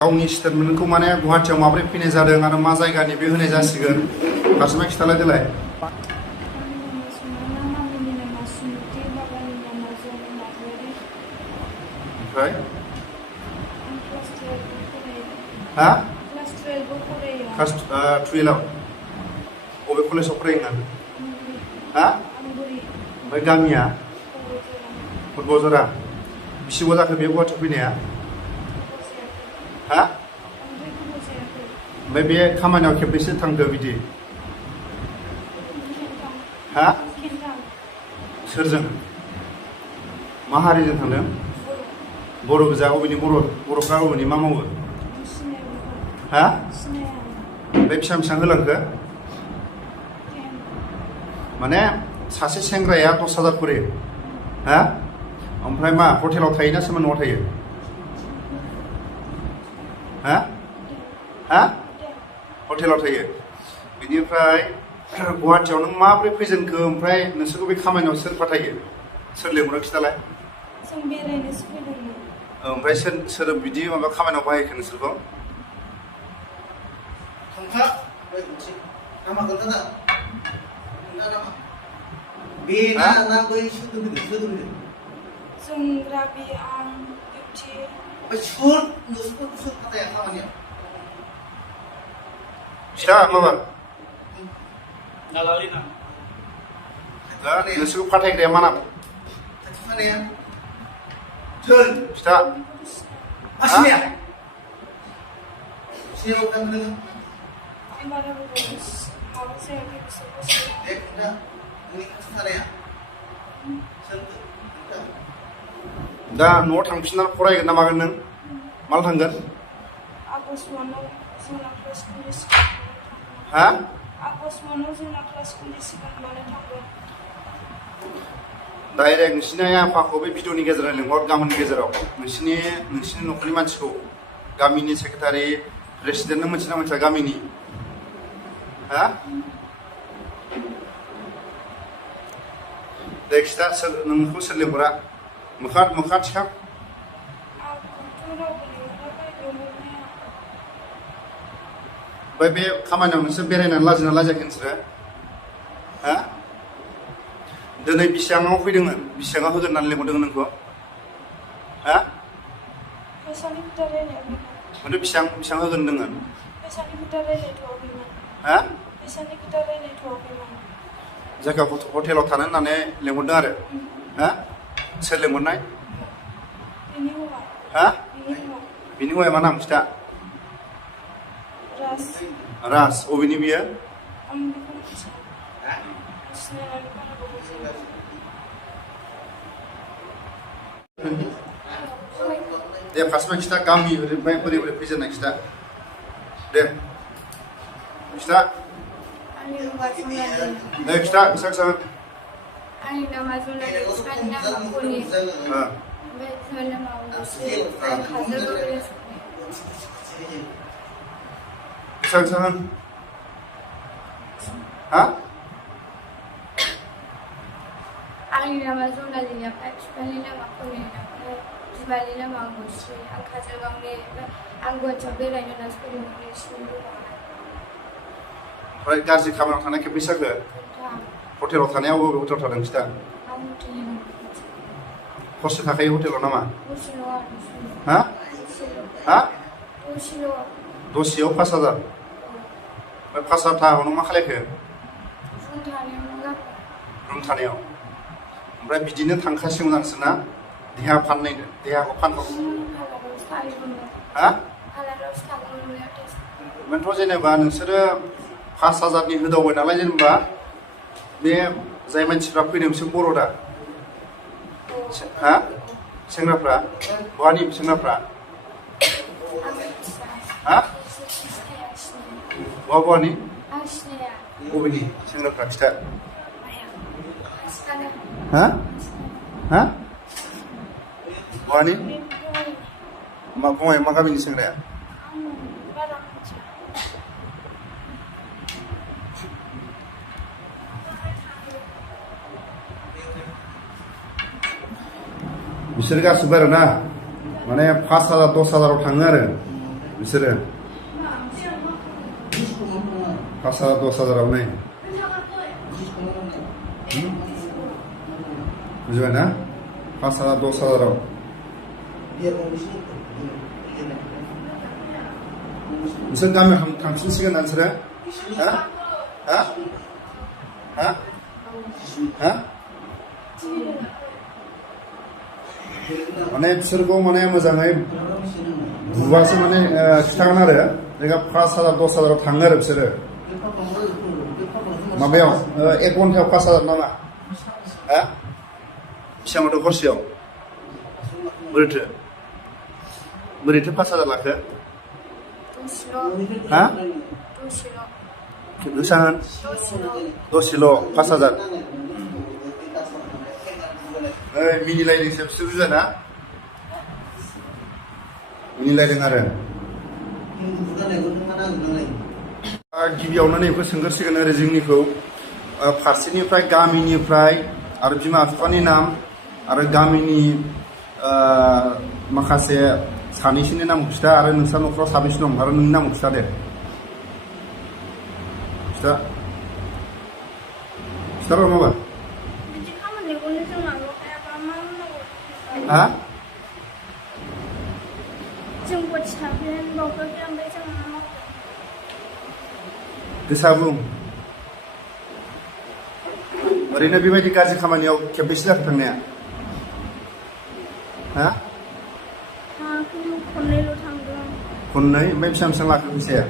गावनि स्टेटमेन्टखौ माने गुवाहाटीयाव माबोरै फैनाय जादों आरो मा जायगानि बे होनाय जासिगोन फारसेमा खिथालाय देलाय। ओमफ्राय हा क्लास 12आव बबे कलेजाव फरायोमोन? हा ओमफ्राय गामिया फुटबलजरा। बेसेबां जाखो बे गुवाहाटीयाव फैनाया? हा ओमफ्राय बे खामानियाव खेबबेसे थांखो बिदि? हा सोरजों मा हारिजों थांदों? बर' गोजा। अबेनि बर'फ्रा अबेनि मा मावो? हा ओमफ्राय बेसेबां होलांखो? माने सासे सेंग्राया 10,000 खरि। हा ओमफ्राय मा हटेलाव थायोना सोरबा न'आव थायो? हा हा हटेलाव थायो। बिनिफ्राय गुवाहाटीयाव नों माबोरै फैजेनखो? ओमफ्राय नोंसोरखौ बे खामानियाव सोर फाथायो? सोर लेंहरो खिथालाय। जों बेरायनोसो फैदोंमोन। ओमफ्राय सोर बिदि माबा खामानियाव बाहायखो नोंसोरखौ? जों राबि आं बिउटि। फिसा माबा नोंसोरखौ फाथायग्राया मा नाम? फिथा दा न'आव थांफिननानै फरायगोन ना मागोन नों? माला थांगोन? हा डाइरेक्ट नोंसिनि आइ आफाखौ बे भिडिअनि गेजेरजों लिंहर। गाबोननि गेजेराव नोंसिनि न'खरनि मानसिखौ, गामिनि सेक्रेटारि प्रेसिडेन्ट नों मोनथिना मोनथिया गामिनि? हा दे खिथा नोंखौ सोर लिंहरा? मोखा थिखां। ओमफ्राय बे खामानियाव नोंसोर बेरायनानै लाजिना लाजियाखै नोंसोरो? हा दिनै बेसेबाङाव फैदोंमोन? बेसेबाङाव होगोन होननानै लिंहरदों नोंखौ? हा माथो बेसेबां होगोन होनदोंमोन? हा जायगायाव हटेलाव थानो होननानै लिंहरदों आरो? हा सोर लिंहरनाय? हा बिनि हौवाया मा नाम खिथा? राज। अबेनि बियो? दे फार्स्टमा खिथा गामि ओरैनिफ्राय बोरै फैजेननाय खिथा दे खिथा। दे खिथा खिथा। आंनि नामा जुनालि, बिफानि नामा कलि, ओमफ्य बिमानि नामा उर्वशी, काजलगाव। खिथा हा आंनि नामा जुनालि, ओमफ्राय बिफानि नामा कलि, ओमफ्राय बिमानि नामा उर्वशी। आं काजलगावनि। आं गुवाहाटीयाव बेरायनो होननासो फैदोंमोन। ओमफ्राय गाज्रि खामानियाव थानाय खेबबेसे जाखो? हटेलाव थानायाव बबे हटेलाव थादों खिथा? हरसे थाखायो हटेलाव नामा? हा हा दसेयाव 5,000। ओमफ्राय 5,000 थाखाखौ नों मा खालायखो? रुम थानायाव। ओमफ्राय बिदिनो थांखासिगोन नोंसोरना देहाखौ फानहर। हा ओमफ्रायथ' जेनेबा नोंसोरो 5,000नि होदावबाय नालाय, जेनेबा बे जाय मानसिफ्रा फैदों बिसोर बर' दा? हा सेंग्राफ्रा बहानि सेंग्राफ्रा? हा बहानि? बबेनि सेंग्राफ्रा खिथा? हा हा बहानि? मा बङाइ मा गामिनि सेंग्राया? बिसोर गासिबो आरो ना माने 5,000 10,000 थाङो आरो बिसोरो 5,000 10,000 नै बुजिबाय ना 5,000 10,000 नोंसोर गामियाव थांफिनसिगोन ना नोंसोरो हा हा हा हा माने बिसोरखौ माने मोजाङै बुबासो माने खिथागोन आरो जायगा 5,000 10,000 थाङो आरो बिसोरो माबायाव 1 घन्टायाव 5,000 नामा हा बेसेबांथ' हरसेयाव बोरैथो 5,000 लाखो हा बेसेबां दसेल' 5,000 मिनिलायदोंसो बिसोर बुजिबाय ना मिनिलायदों आरो गिबियावनो नैबेखौ सोंगोरसिगोन आरो जोंनिखौ फारसेनिफ्राय गामिनिफ्राय आरो बिमा बिफानि नाम आरो गामिनि माखासे सानैसोनि नामखौ खिथा आरो नोंस्रा न'खराव साबेसे दं आरो नोंनि नामखौ खिथा दे खिथार' माबा हा गोसा बुं ओरैनो बेबायदि गाज्रि खामानियाव खेबबेसे जाखो थांनाया हा खननै ओमफ्राय बेसेबां लाखो फैसाया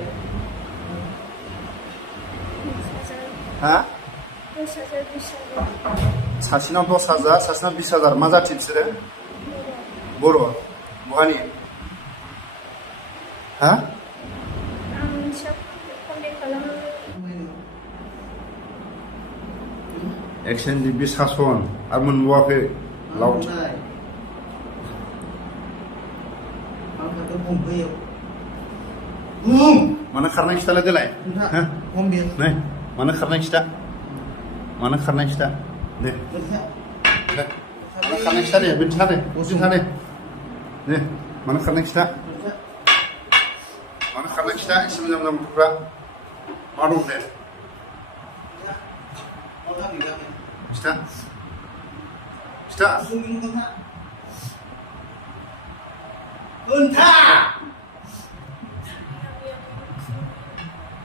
हा सासेनाव 10,000 सासेनाव 20,000 मा जाथि बिसोरो बर' बहानि हा एक्सएनडिपि सासन आरो मोनबावाखै लावथि मानो खारनाय खिथालाय देलाय नै मानो खारनाय खिथा दे मानो खारनाय खिथा दे बिदिथा दे दे मानो खारनाय खिथा एसे मोजां गथ'फ्रा मा दं दे खिथा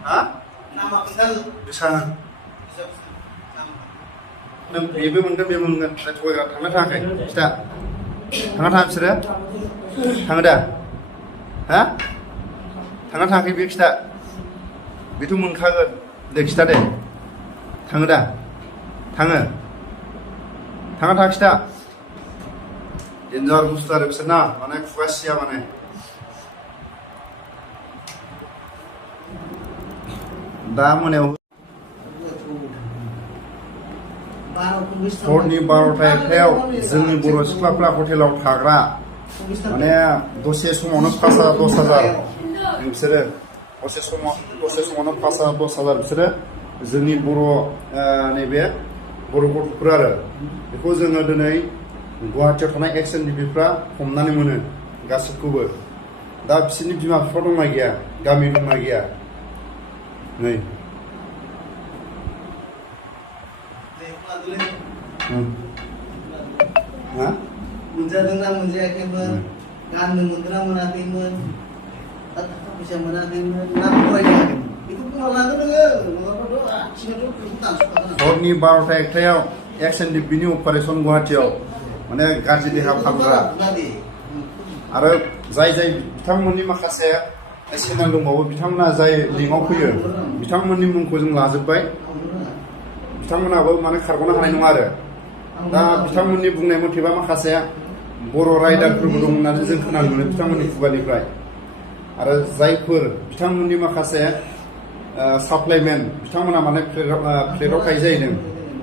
हा बेसा नों बेबो मोनगोन थगायग्रा थांना थाङाखै खिथा थाङा बिसोरो थाङो दा हा थाङा थाङाखै बे खिथा बेथ' मोनखागोन दे खिथा दे थाङो दा थाङा खिथा डेन्जार बुस्थु आरो बिसोर ना माने खुगा सिया माने दा मोनायाव हरनि 12टा 1टायाव जोंनि बर' सिख्लाफ्रा हटेलाव थाग्रा माने दसे समावनो 5,000 10,000 बिसोरो दसे समावनो 5,000 10,000 बिसोरो जोंनि बर' नैबे बर' गथ'फोर आरो बेखौ जोङो दिनै गुवाहाटियाव थानाय एक्सएनडिपिफ्रा हमनानै मोनो गासिबखौबो दा बिसोरनि बिमा बिफा दंना गैया गामि दंना गैया नै मा मोनजादोंना मोनजायाखैमोन गाननो मोनदोंना मोनाखैमोन थाखा फैसा मोनाखैमोन ना फरायनायाखैमोन बेखौ बुंना लागोन नोङो हरनि 12टा 1टायाव एक्सएनडिपिनि अपारेसन गुवाहाटियाव माने गाज्रि देहा फाहामग्रा आरो जाय बिथांमोननि माखासे चेनेल दंबावो बिथांमोना जाय लिंकआव फैयो बिथांमोननि मुंखौ जों लाजोब्बाय बिथांमोनाबो माने खारग'नो हानाय नङा आरो दा बिथांमोननि बुंनाय मथेबा माखासे बर' राइडारफोरबो दं होननानै जों खोनानो मोनो बिथांमोननि खुगानिफ्राय आरो जायफोर बिथांमोननि माखासे साप्लाइमेन बिथांमोना माने फ्लेटआव थायो जाहैदों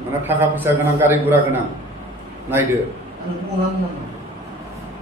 माने थाखा फैसा गोनां गारि गुरा गोनां नायदो